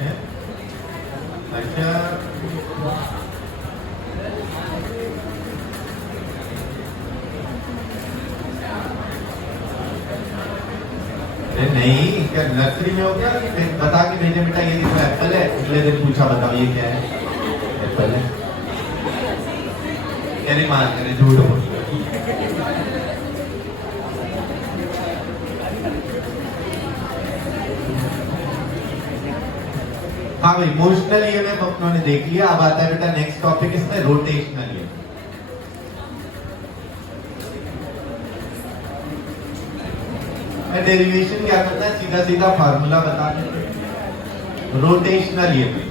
है? अच्छा, अरे नहीं, क्या नर्सरी में हो क्या? बता के भेजे बेटा ये कितना एप्पल है। अगले दिन पूछा बताओ ये क्या है? एप्पल है। क्या नहीं मान करे, झूठ बोल। हाँ भाई, मोशनल ईएमएफ अपनों ने देख लिया। अब आता है बेटा नेक्स्ट टॉपिक इसमें, रोटेशनल ईएमएफ। डेरिवेशन क्या करता है, सीधा सीधा फार्मूला बता देते। रोटेशनल ईएमएफ,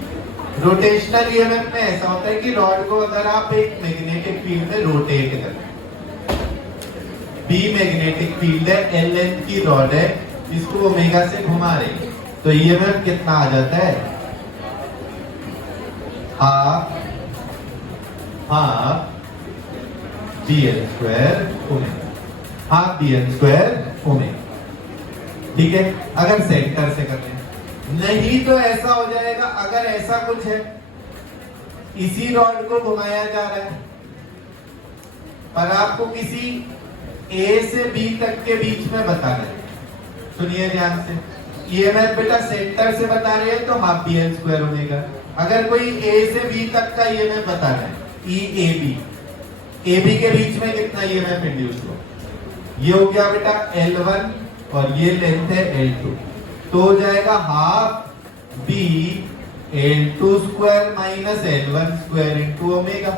रोटेशनल ईएमएफ में ऐसा होता है कि रॉड को अगर आप एक मैग्नेटिक फील्ड में रोटेट करें, बी मैग्नेटिक फील्ड है, एल लेंथ की रॉड है, इसको ओमेगा से घुमा रही, तो ईएमएफ कितना आ जाता है? Half B L square omega, half B L square omega. ठीक है, अगर सेंटर से कर लें। नहीं तो ऐसा हो जाएगा, अगर ऐसा कुछ है, इसी रॉड को घुमाया जा रहा है पर आपको किसी ए से बी तक के बीच में बताना है। सुनिए ध्यान से, ईएमएफ बेटा सेंटर से बता रहे हैं तो half B L square omega. अगर कोई ए से बी तक का ईएमएफ बताना है, ई ए बी के बीच में कितना ईएमएफ इंड्यूस हो, ये हो गया बेटा L1 और ये लेंथ है L2, तो हो जाएगा half B L2 square minus L1 square into omega.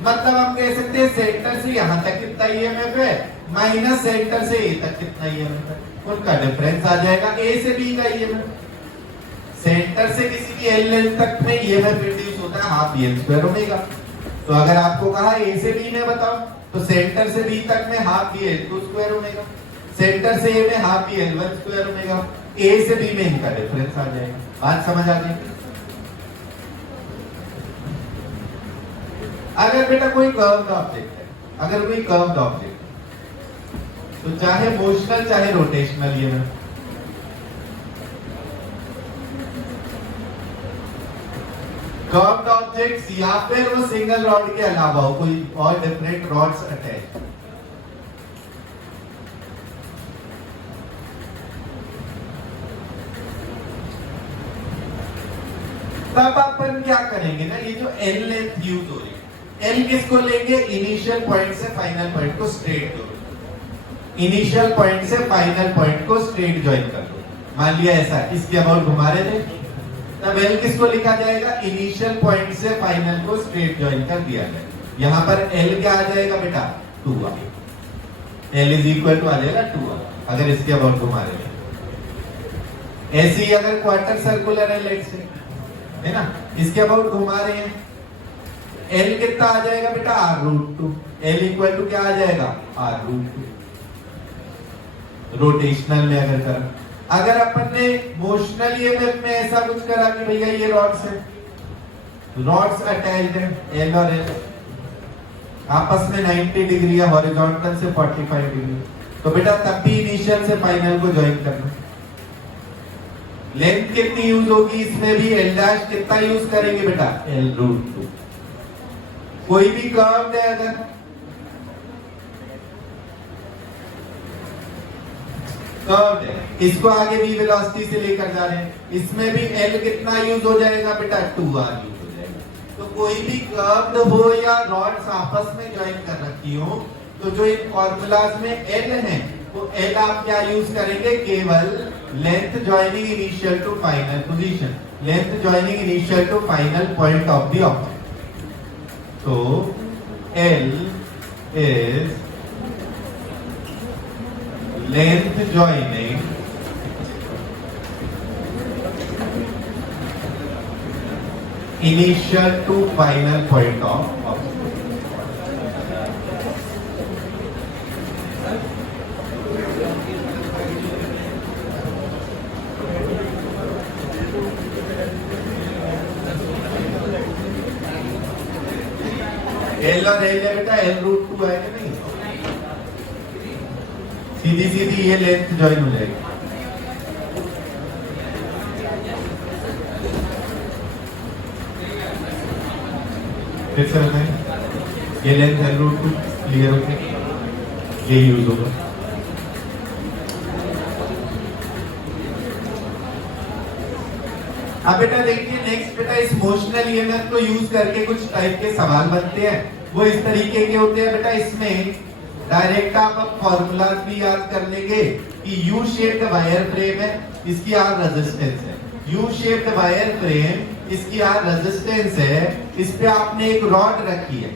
मतलब हम कह सकते हैं सेंटर से यहां तक कितना ईएमएफ है माइनस सेंटर से ए तक कितना ईएमएफ है, उनका डिफरेंस आ जाएगा ए से बी का ईएमएफ। सेंटर से किसी भी एल लेंथ तक में ईएमएफ इंड्यूस होता है half B L square omega. तो अगर आपको कहा ए से बी में बताओ, तो सेंटर से बी तक में half B L2 square omega, centre से ए में half B L1 square omega, A से बी में इनका डिफरेंस आ जाएगा। बात समझ आ गई? अगर बेटा कोई कर्व्ड ऑब्जेक्ट है, अगर कोई कर्व्ड ऑब्जेक्ट तो चाहे मोशनल चाहे रोटेशनल ईएमएफ, कर्व्ड ऑब्जेक्ट्स या फिर वो सिंगल रॉड के अलावा हो कोई और डिफरेंट रॉड्स अटैच, तब अपन क्या करेंगे ना, ये जो एल लेंथ यूज हो रही है, एल किसको लेंगे? इनिशियल पॉइंट से फाइनल पॉइंट को स्ट्रेट दो, इनिशियल पॉइंट से फाइनल पॉइंट को स्ट्रेट ज्वाइन कर दो। मान लिया ऐसा, इसके अबाउट घुमा रहे थे, तब एल किसको लिखा जाएगा? इनिशियल पॉइंट से फाइनल को स्ट्रेट ज्वाइन कर दिया जाएगा। यहां पर एल क्या आ जाएगा बेटा? 2r, L is equal to आ जाएगा 2r अगर इसके अबाउट घुमा रहे हैं। ऐसे ही अगर क्वार्टर सर्कुलर है लेट से, है ना, इसके अबाउट घुमा रहे हैं, एल कितना आ जाएगा बेटा? r√2, एल इक्वल टू क्या आ जाएगा? r√2। रोटेशनल में अगर करा, अगर अपन ने मोशनल ईएमएफ में ऐसा कुछ करा कि भैया ये रॉड्स है, रॉड्स अटैच्ड है, एल और एल आपस में 90 डिग्री या हॉरिजॉन्टल से 45 डिग्री, तो बेटा तब भी इनिशियल से फाइनल को ज्वाइन करना। लेंथ कितनी यूज होगी इसमें भी? एल डैश कितना यूज करेंगे बेटा? L√2। कोई भी कर्व है अगर कर्व है, इसको आगे भी वेलोसिटी से लेकर जा रहे हैं, इसमें भी एल कितना यूज हो जाएगा बेटा? 2r यूज हो जाएगा। तो कोई भी कर्व्ड हो या रॉड्स आपस में ज्वाइन कर रखी हो, तो जो इन फॉर्मूलाज में एल है, तो एल आप क्या यूज करेंगे? केवल length joining initial to final position, length joining initial to final point of the object. तो L is length joining initial to final point of object। L और एल है बेटा, L√2 है कि नहीं? सीधी सीधी ये लेंथ ज्वाइन हो जाएगी। फिर से बताएं, ये लेंथ L√2 क्लियर हो गया, ये यूज होगा। अब बेटा देखिए नेक्स्ट बेटा इस मोशनल ईएमएफ को यूज करके कुछ टाइप के सवाल बनते हैं, वो इस तरीके के होते हैं बेटा। इसमें डायरेक्ट आप फॉर्मूलाज भी याद कर लेंगे कि यू शेप्ड वायर फ्रेम है, इसकी आर रेजिस्टेंस है, यू शेप्ड वायर फ्रेम इसकी आर रेजिस्टेंस है, इस पे आपने एक रॉड रखी है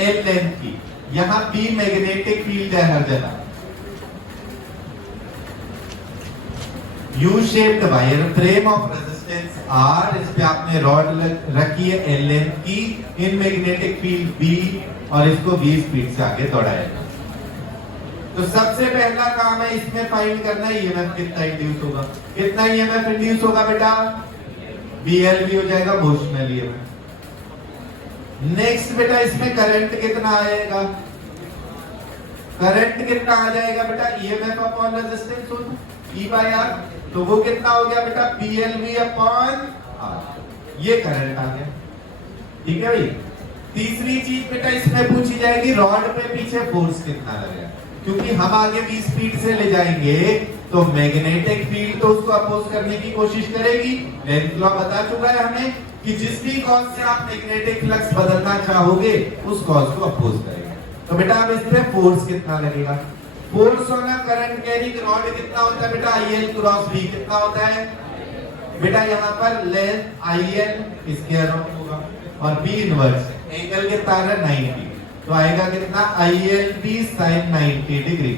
एल लेंथ की, यहाँ बी मैग्नेटिक फील्ड है हर जगह। U shaped wire frame of resistance R, इस पे आपने रॉड रखी है एल लेंथ की, इन मैग्नेटिक फील्ड बी, और इसको 20 स्पीड से आगे दौड़ाएगा। तो सबसे पहला काम है इसमें फाइंड करना है ईएमएफ कितना इंड्यूस होगा। कितना ईएमएफ इंड्यूस होगा बेटा? बीएलवी हो जाएगा मोशनल ईएमएफ। नेक्स्ट बेटा इसमें करंट कितना आएगा? करंट कितना आ जाएगा बेटा? ईएमएफ अपॉन रेजिस्टेंस होता ई बाय आर, तो वो कितना हो गया बेटा? बीएलवी अपॉन आर, ये करंट आ गया। ठीक है भाई। तीसरी चीज बेटा इसमें पूछी जाएगी रॉड पे पीछे फोर्स कितना लगेगा, क्योंकि हम आगे 20 स्पीड से ले जाएंगे तो मैग्नेटिक फील्ड तो उसको अपोज करने की कोशिश करेगी। लेंथ लॉ बता चुका है हमें कि जिस भी कॉज से आप मैग्नेटिक फ्लक्स बदलना चाहोगे उस कॉज को अपोज करेगा। तो बेटा अब इसमें फोर्स कितना लगेगा? फोर्स होना करंट कैरिंग रॉड कितना होता है बेटा? IL क्रॉस B कितना होता है बेटा? यहाँ पर लेंथ IL इसके अराउंड होगा और B इनवर्स है, एंगल कितना है 90, तो आएगा कितना? ILB sin 90 degree,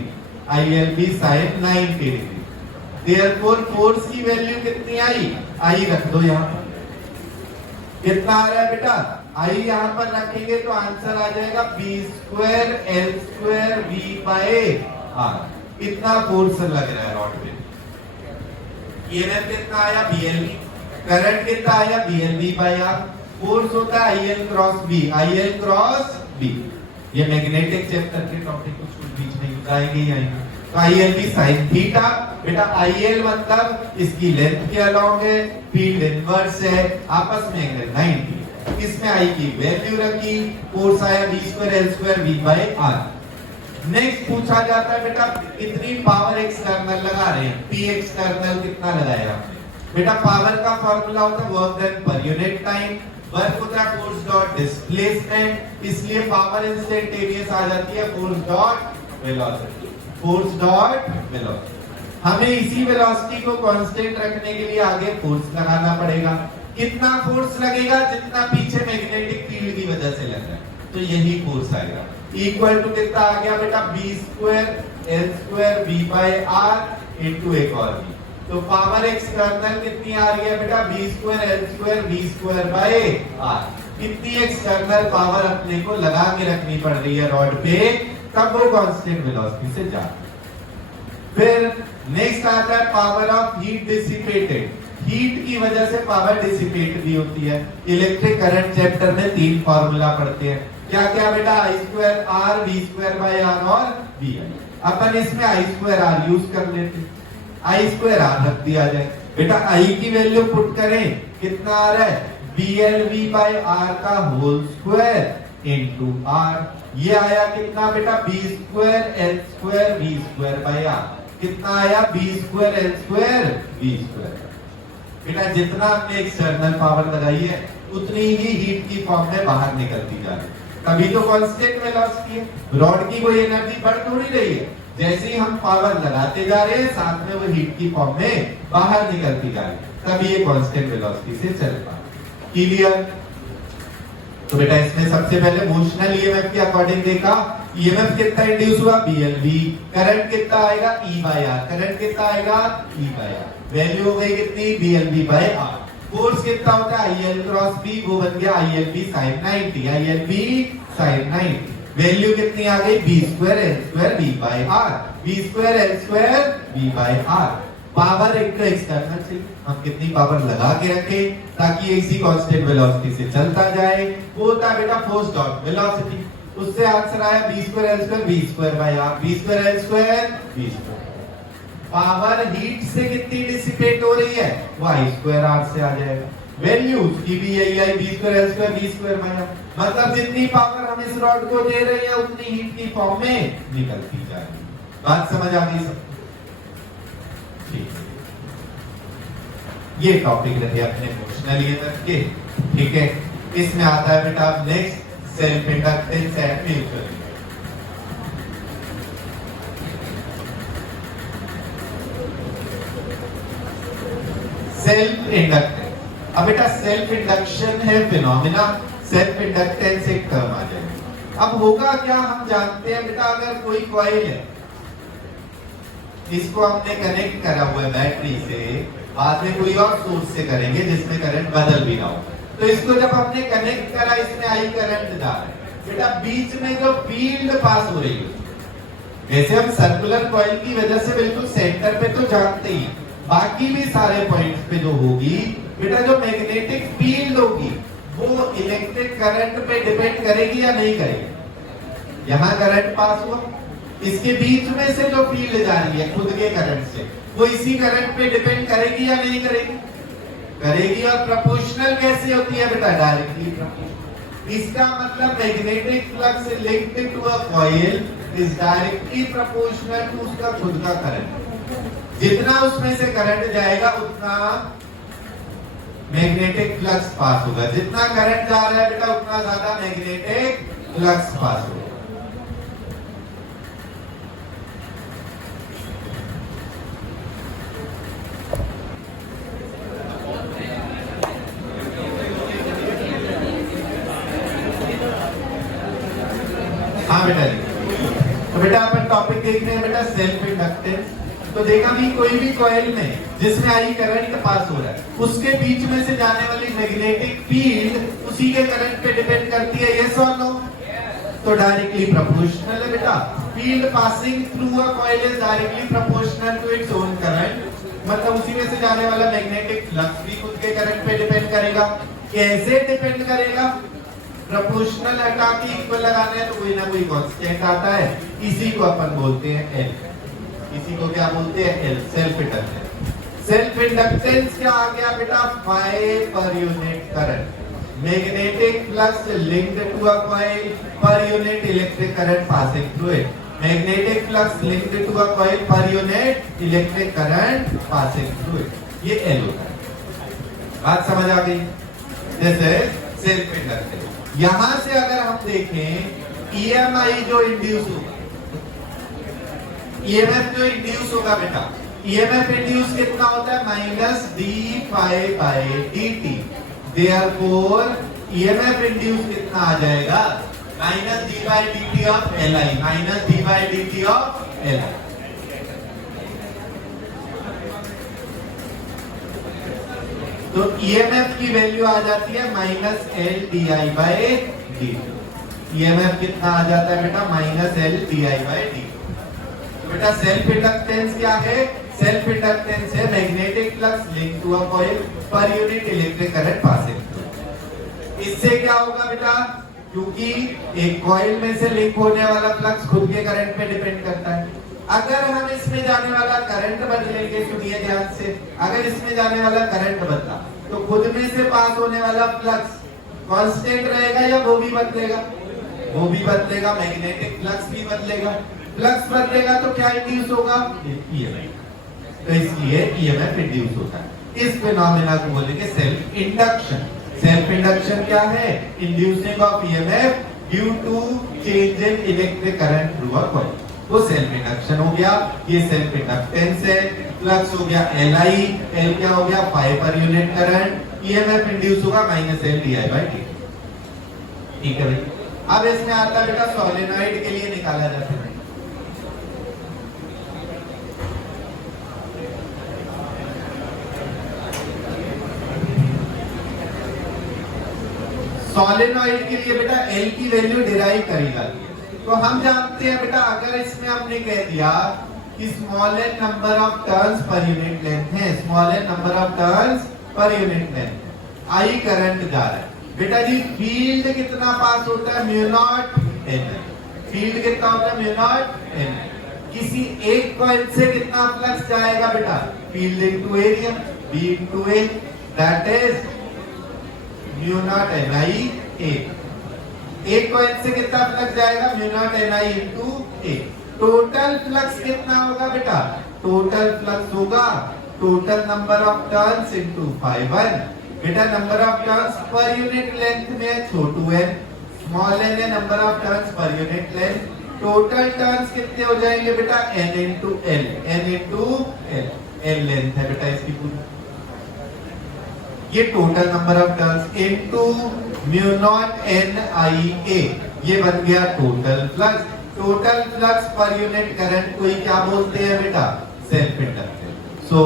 ILB sin 90 degree. Therefore force की वैल्यू कितनी आई? आई रख दो यहाँ पर, कितना आ रहा है बेटा? आई यहाँ पर रखेंगे तो आंसर आ जाएगा B² L² V/R। कितना फोर्स लग रहा है रॉड पे? ईएमएफ कितना आया? BLV। करंट कितना आया? BLV/R। फोर्स होता है IL cross B, IL cross B। ये मैग्नेटिक चैप्टर के टॉपिक कुछ बीच में बताएंगे ही आएंगे। तो ILB sin थीटा बेटा, IL मतलब इसकी लेंथ के अलोंग है, फील्ड इनवर्स है, आपस में एंगल 90। इसमें I की वैल्यू रखी, फोर्स आया B² L² V/R। नेक्स्ट पूछा जाता है बेटा कितनी पावर एक्सटर्नल लगा रहे हैं? P एक्सटर्नल कितना लगाया बेटा? पावर का फॉर्मूला होता है work done per unit time, work होता है फोर्स डॉट डिस्प्लेसमेंट, इसलिए पावर इंस्टेंटेनियस आ जाती है force dot velocity, force dot velocity. हमें इसी वेलोसिटी को कांस्टेंट रखने के लिए आगे फोर्स लगाना पड़ेगा। कितना फोर्स लगेगा? जितना पीछे मैग्नेटिक फील्ड की वजह से लग रहा है, तो यही फोर्स आएगा। इक्वल टू कितना आ गया बेटा? B² L² V/R इनटू एक और भी। तो पावर एक्सटर्नल कितनी आ रही है बेटा? B² L² V²/R। कितनी एक्सटर्नल पावर अपने को लगा के रखनी पड़ रही है रॉड पे, तब वो कांस्टेंट वेलोसिटी से जा। फिर नेक्स्ट आता है power of heat dissipated. Heat की वजह से पावर डिसिपेट भी होती है। इलेक्ट्रिक करंट चैप्टर में 3 फार्मूला पढ़ते हैं, क्या क्या बेटा? I²R V²/R और VI। अपन इसमें I²R यूज कर लेते, I²R रख दिया जाए बेटा। I की वैल्यू पुट करें, कितना आ रहा है? BLV/R का होल स्क्वायर इनटू R। ये आया कितना बेटा? B² L² V²/R। कितना आया? B² L² V²। बेटा जितना आपने एक्सटर्नल पावर लगाई है उतनी ही हीट की फॉर्म में बाहर निकलती जा रही है, तभी तो कांस्टेंट वेलोसिटी है। रॉड की कोई एनर्जी बढ़ थोड़ी रही है, जैसे ही हम पावर लगाते जा रहे हैं साथ में वो हीट की फॉर्म में बाहर निकलती जा रही है, तभी ये कांस्टेंट वेलोसिटी से चल पा। क्लियर? तो बेटा इसमें सबसे पहले मोशनल ईएमएफ के अकॉर्डिंग देखा, ईएमएफ कितना इंड्यूस हुआ? BLV। करंट कितना आएगा? E/R। करंट कितना आएगा? E/R। वैल्यू हो गई कितनी? BLV/R। फोर्स कितना होता है? IL क्रॉस B, वो बन गया ILB sin 90, ILB sin 90। Value कितनी आ गई? B² L² V/R, B² L² V/R। Power एक तो एक्सटर्नल से हम कितनी पावर लगा के रखें ताकि इसी कांस्टेंट वेलोसिटी से चलता जाए, वो होता है बेटा फोर्स डॉट वेलोसिटी। उससे आंसर आया B² L² V²/R, B² L² V²। Power heat से कितनी डिसिपेट हो रही है? वो I²R से आ जाएगा। वैल्यूज की भी यही आई, B square L square B square minus, मतलब जितनी पावर हम इस रॉड को दे रहे हैं उतनी हीट की फॉर्म में निकलती जाएगी। बात समझ आ गई सब? ठीक है, ये टॉपिक रहे अपने इमोशनल ईएमएफ के। ठीक है, इसमें आता है बेटा अब next self inductance and mutual. Self inductance, अब बेटा सेल्फ इंडक्शन है फिनोमिना, सेल्फ इंडक्टेंस एक टर्म आ जाएगा। अब होगा क्या, हम जानते हैं बेटा अगर कोई कॉइल है, इसको हमने कनेक्ट करा हुआ है बैटरी से, बाद में कोई और सोर्स से करेंगे जिसमें करंट बदल भी ना हो, तो इसको जब हमने कनेक्ट करा इसमें आई करंट जा रहा है बेटा, बीच में जो फील्ड पास हो रही है, जैसे हम सर्कुलर कॉइल की वजह से बिल्कुल सेंटर पे तो जानते ही, बाकी भी सारे पॉइंट्स पे जो होगी बेटा, जो मैग्नेटिक फील्ड होगी वो इलेक्ट्रिक करंट पे डिपेंड करेगी या नहीं करेगी। यहाँ करंट पास हुआ, इसके बीच में से जो फील्ड जा रही है खुद के करंट से, वो इसी करंट पे डिपेंड करेगी या नहीं करेगी? करेगी। और प्रोपोर्शनल कैसे होती है बेटा? Directly proportional. इसका मतलब magnetic flux linked to a coil is directly proportional to उसका खुद का करंट। जितना उसमें से करंट जाएगा उतना मैग्नेटिक फ्लक्स पास होगा, जितना करंट जा रहा है बेटा उतना ज्यादा मैग्नेटिक फ्लक्स पास होगा। हाँ बेटा जी, तो बेटा अपन टॉपिक देख रहे हैं बेटा सेल्फ इंडक्टेंस। तो देखा भी कोई भी कॉइल में जिसमें आई करंट पास हो रहा है, उसके बीच में से जाने वाली मैग्नेटिक फील्ड उसी के करंट पे डिपेंड करती है, यस और नो? तो डायरेक्टली प्रोपोर्शनल है बेटा। Field passing through a coil is directly proportional to its own current, मतलब उसी में से जाने वाला मैग्नेटिक फ्लक्स भी खुद के करंट पे डिपेंड करेगा। कैसे डिपेंड करेगा? प्रोपोर्शनल हटा के इक्वल लगाना है तो कोई ना कोई कांस्टेंट आता है, इसी को अपन बोलते हैं एल। इसी को क्या बोलते हैं? L, self inductance. Self inductance क्या आ गया बेटा? फाई पर unit current, magnetic flux linked to a coil per unit electric current passing through it. Magnetic flux linked to a coil per unit electric current passing through it, ये L होता है। बात समझ आ गई? जैसे सेल्फ इंडक्टेंस, यहां से अगर हम देखें ईएमआई जो इंड्यूस होगा, ईएमएफ जो इंड्यूस होगा बेटा, ईएमएफ इंड्यूस कितना होता है? Minus D phi by D T. Therefore EMF induce कितना आ जाएगा? Minus D by D T of L I, minus D by D T of L I. तो ईएमएफ की वैल्यू आ जाती है minus L D I by D. EMF कितना आ जाता है बेटा? Minus L D I by D. बेटा सेल्फ इंडक्टेंस क्या है? सेल्फ इंडक्टेंस है magnetic flux link to a coil per unit electric current passing. इससे क्या होगा बेटा? क्योंकि एक कॉइल में से लिंक होने वाला फ्लक्स खुद के करंट पे डिपेंड करता है। अगर हम इसमें जाने वाला करंट बदलेंगे, सुनिए ध्यान से, अगर इसमें जाने वाला करंट बदला तो खुद में से पास होने वाला फ्लक्स कांस्टेंट रहेगा या वो भी बदलेगा? वो भी बदलेगा, मैग्नेटिक फ्लक्स भी बदलेगा। फ्लक्स बदलेगा तो क्या इंड्यूस होगा? ईएमएफ। तो इसलिए ईएमएफ इंड्यूस होता है। इस फिनोमेना को बोलेंगे सेल्फ इंडक्शन। सेल्फ इंडक्शन क्या है? Inducing of EMF due to change in electric current through a coil, वो सेल्फ इंडक्शन हो गया। ये सेल्फ इंडक्टेंस है। फ्लक्स हो गया एल आई, एल क्या हो गया? फाई पर यूनिट करंट, ईएमएफ इंड्यूस होगा minus L D I by D. ठीक है भाई। अब इसमें आता है बेटा सोलेनॉइड के लिए निकाला जाता है। सोलेनॉइड के लिए बेटा एल की वैल्यू डिराइव करी जाती है। तो हम जानते हैं बेटा, अगर इसमें हमने कह दिया कि small N number of turns per unit length है, small N number of turns per unit length, I current जा रहा है बेटा जी, फील्ड कितना पास होता है? Mu naught N. फील्ड कितना होता है? Mu naught N. किसी एक कॉइल से कितना फ्लक्स जाएगा बेटा? Field into area, B into A, that is mu naught N I A. एक कॉइल से कितना फ्लक्स जाएगा? Mu naught N I into A. Total flux कितना होगा बेटा? टोटल फ्लक्स होगा total number of turns into फाई1। बेटा number of turns per unit length में है छोटू एन, स्मॉल एन है number of turns per unit length. Total turns कितने हो जाएंगे बेटा? N into L, N into L. L length है बेटा इसकी पूरी। ये total number of turns into mu naught N I A, ये बन गया total flux. Total flux per unit current को ही क्या बोलते हैं बेटा? Self inductance. सो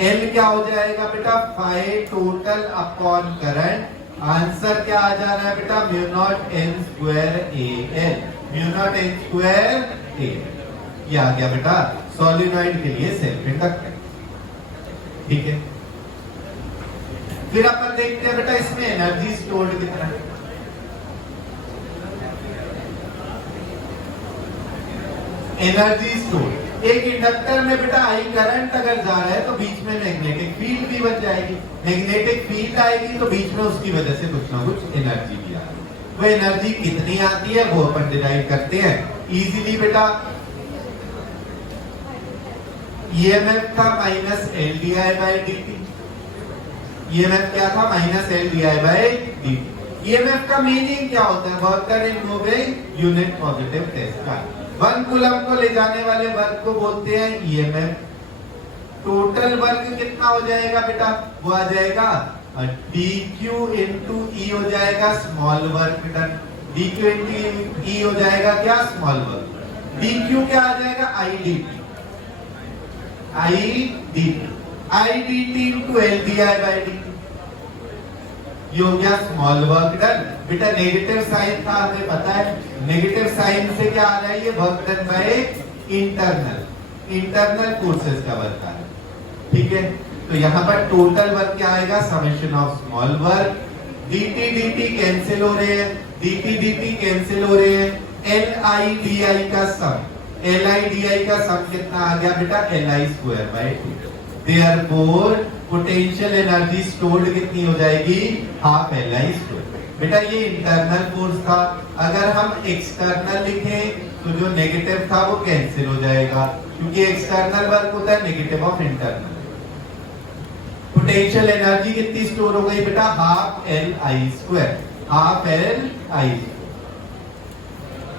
एल क्या हो जाएगा बेटा? Phi total upon current. Answer क्या आ जा रहा है बेटा? Mu naught N square A L, mu naught N square A. ये आ गया बेटा सोलिनॉइड के लिए सेल्फ इंडक्टेंस। ठीक है, फिर अपन देखते हैं बेटा इसमें एनर्जी स्टोर्ड कितना है। एनर्जी स्टोर, एक इंडक्टर में बेटा आई करंट अगर जा रहा है तो बीच में मैग्नेटिक फील्ड भी बन जाएगी। मैग्नेटिक फील्ड आएगी तो बीच में उसकी वजह से कुछ ना कुछ एनर्जी भी आएगी। वो एनर्जी कितनी आती है वो अपन डिराइव करते हैं इजीली बेटा। ईएमएफ था minus L D I by D T. EMF क्या था? Minus L D I by D T. EMF का मीनिंग क्या होता है? Work done in moving unit positive test का 1 कूलम को ले जाने वाले वर्क को बोलते हैं ईएमएफ। टोटल वर्क कितना हो जाएगा बेटा? वो आ जाएगा dq इंटू ई हो जाएगा small work done. dq into E हो जाएगा क्या? Small work. dq क्या आ जाएगा? I D T, I D T, I D T into L D I by D T. ये हो गया स्मॉल वर्क डन। बेटा नेगेटिव साइन था हमें पता है, नेगेटिव साइन से क्या आ रहा है? ये work done by internal forces का वर्क आ रहा है। ठीक है, तो यहाँ पर टोटल वर्क क्या आएगा? Summation of small work. dt dt cancel हो रहे हैं, dt dt कैंसिल हो रहे हैं। li di का सम, li di का सम कितना आ गया बेटा? li square by 2। Therefore potential energy stored कितनी हो जाएगी? Half li square. बेटा ये इंटरनल फोर्स था, अगर हम एक्सटर्नल लिखें तो जो नेगेटिव था वो कैंसिल हो जाएगा, क्योंकि एक्सटर्नल वर्क होता है negative of internal. Potential energy कितनी स्टोर हो गई बेटा? Half L I square, half L I.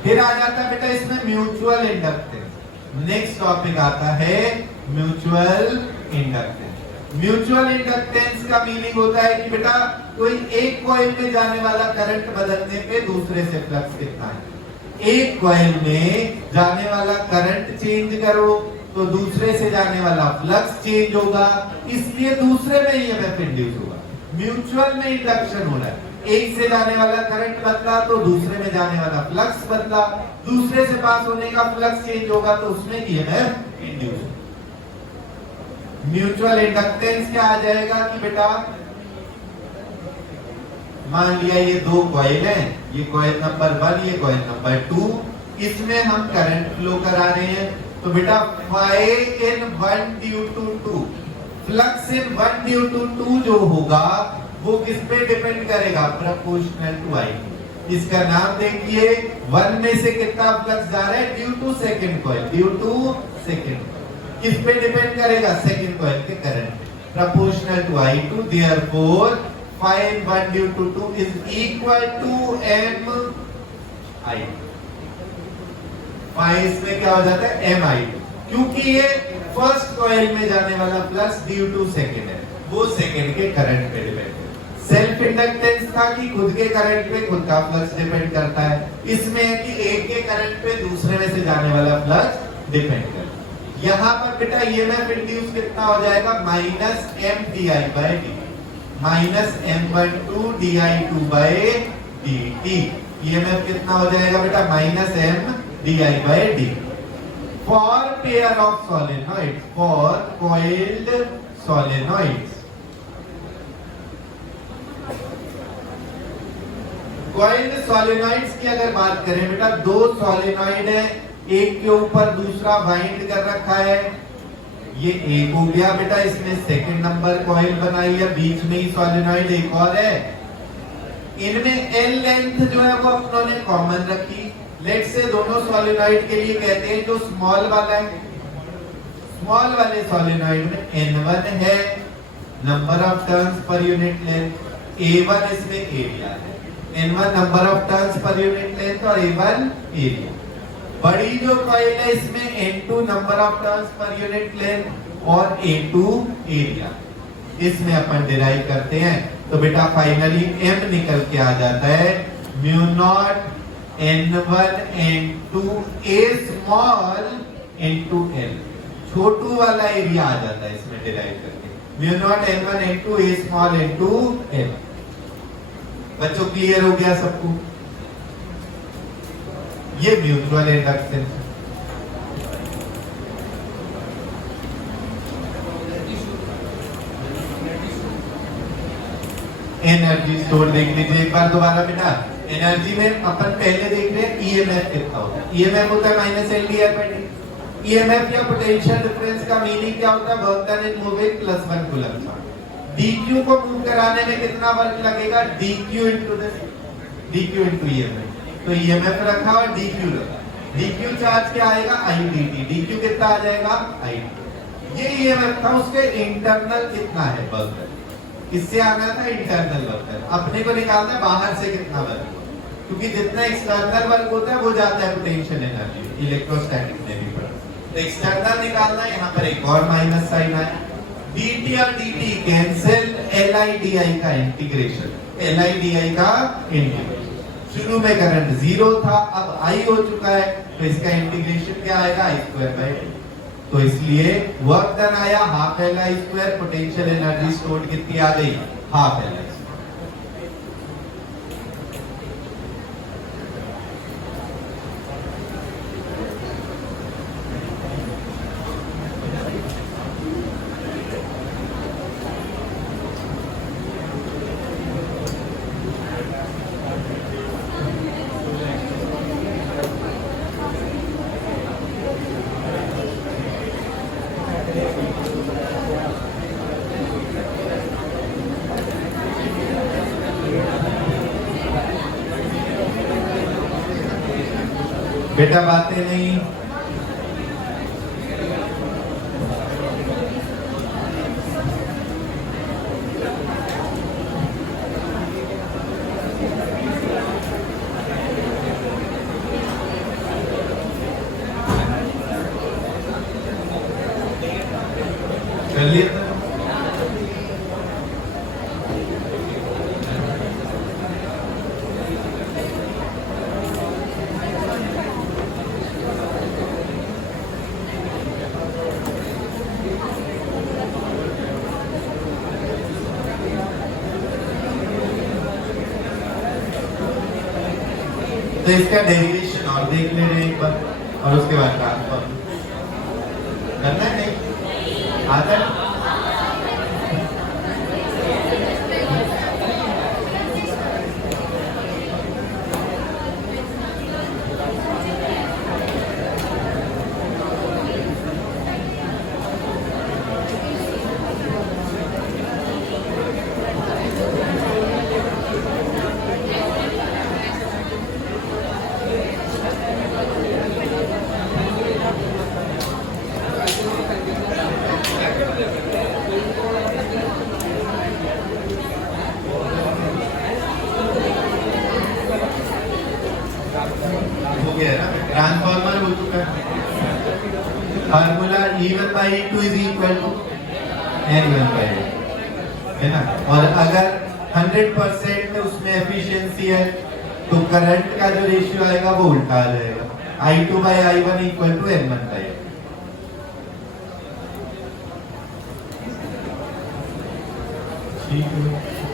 फिर आ जाता है बेटा इसमें म्यूचुअल इंडक्टेंस। नेक्स्ट टॉपिक आता है म्यूचुअल इंडक्टेंस। म्यूचुअल इंडक्टेंस का मीनिंग होता है कि बेटा कोई एक कॉइल में जाने वाला करंट बदलने पे दूसरे से फ्लक्स कितना है। एक कॉइल में जाने वाला करंट चेंज करो तो दूसरे से जाने वाला फ्लक्स चेंज होगा, इसलिए दूसरे में ईएमएफ इंड्यूस होगा। म्यूचुअल में इंडक्शन हो रहा है, एक से जाने वाला करंट बदला तो दूसरे में जाने वाला फ्लक्स बदला, दूसरे से पास होने का फ्लक्स चेंज होगा तो उसमें ईएमएफ इंड्यूस होगा। म्यूचुअल इंडक्टेंस क्या आ जाएगा कि बेटा मान लिया ये दो कॉइल हैं, ये कॉइल नंबर 1, ये कॉइल नंबर 2, इसमें हम करंट फ्लो करा रहे हैं तो बेटा phi in 1 due to 2, flux in 1 due to 2 जो होगा वो किस पे डिपेंड करेगा? Proportional to I. इसका नाम देखिए, 1 में से कितना फ्लक्स जा रहा है? Due to second coil, due to second. किस पे डिपेंड करेगा? सेकंड कॉइल के current, proportional to I two. Therefore phi in 1 due to 2 is equal to M I. Phi इसमें क्या हो जाता है? एम आई, क्योंकि ये फर्स्ट कॉइल में जाने वाला फ्लक्स ड्यू टू सेकंड है, वो सेकंड के करंट पे डिपेंड है। सेल्फ इंडक्टेंस था कि खुद के करंट पे खुद का फ्लक्स डिपेंड करता है, इसमें है कि एक के करंट पे दूसरे में से जाने वाला फ्लक्स डिपेंड करता है। यहाँ पर बेटा ईएमएफ इंड्यूस कितना हो जाएगा? Minus M D I by D, minus M12 di2 by dt। EMF कितना हो जाएगा बेटा? Minus M D I by D. For pair of solenoid, for coiled solenoids, coiled solenoids की अगर बात करें बेटा, दो सोलेनॉइड है, एक के ऊपर दूसरा वाइंड कर रखा है, ये एक हो गया बेटा, इसमें सेकंड नंबर कॉइल बनाई है, बीच में ही सोलेनॉइड एक और है, इनमें एल लेंथ जो है वो अपनों ने कॉमन रखी। लेट से दोनों सोलेनॉइड के लिए कहते हैं जो स्मॉल वाला है, स्मॉल वाले सोलेनॉइड में N1 है number of turns per unit length, A1 इसमें एरिया है। N1 number of turns per unit length और A1 एरिया। बड़ी जो कॉइल है इसमें N2 number of turns per unit length और A2 एरिया। इसमें अपन डिराइव करते हैं तो बेटा फाइनली M निकल के आ जाता है mu not N1 N2 A small into L। छोटू वाला एरिया आ जाता है इसमें डिराइव करके mu naught N1 N2 A small into L। बच्चों क्लियर हो गया सबको? ये म्यूचुअल इंडक्टेंस। एनर्जी स्टोर देख लीजिए एक बार दोबारा बेटा। एनर्जी में अपन पहले देख रहे हैं ईएमएफ कितना होता है। ईएमएफ होता है minus L D R by D. EMF या पोटेंशियल डिफरेंस का मीनिंग क्या होता है? Work done in moving plus 1 coulomb charge. D Q को मूव कराने में कितना वर्क लगेगा? D Q into this, D Q into EMF. तो ईएमएफ रखा और डीक्यू रखा। डीक्यू चार्ज क्या आएगा? I D. डीक्यू कितना आ जाएगा? I D. ये ईएमएफ था, उसके इंटरनल कितना है वर्क? इससे आना था इंटरनल वर्क। अपने को निकालना है बाहर से कितना वर्क, क्योंकि जितना एक्सटर्नल वर्क होता है वो जाता है पोटेंशियल एनर्जी। इलेक्ट्रोस्टैटिक में भी पढ़ा तो एक्सटर्नल निकालना है। यहाँ पर एक और माइनस साइन है। dt और dt कैंसिल, li di का इंटीग्रेशन, li di का इंटीग्रेशन। शुरू में करंट 0 था, अब I हो चुका है तो इसका इंटीग्रेशन क्या आएगा? I²/2। तो इसलिए वर्क डन आया half Li²। Potential energy stored कितनी आ गई? Half Li। बेटा बातें नहीं। कर लिया तो इसका डेरिवेशन और देख ले रहे हैं एक बार और उसके बाद ट्रांसफॉर्म करना है। नहीं आता है? हो गया ना, ट्रांसफॉर्मर हो चुका है। Formula E1/E2 is equal to N1/E, है ना। और अगर 100% में उसमें एफिशिएंसी है तो करंट का जो रेशियो आएगा वो उल्टा आ जाएगा, I2/I1 इक्वल टू N1/E। ठीक है।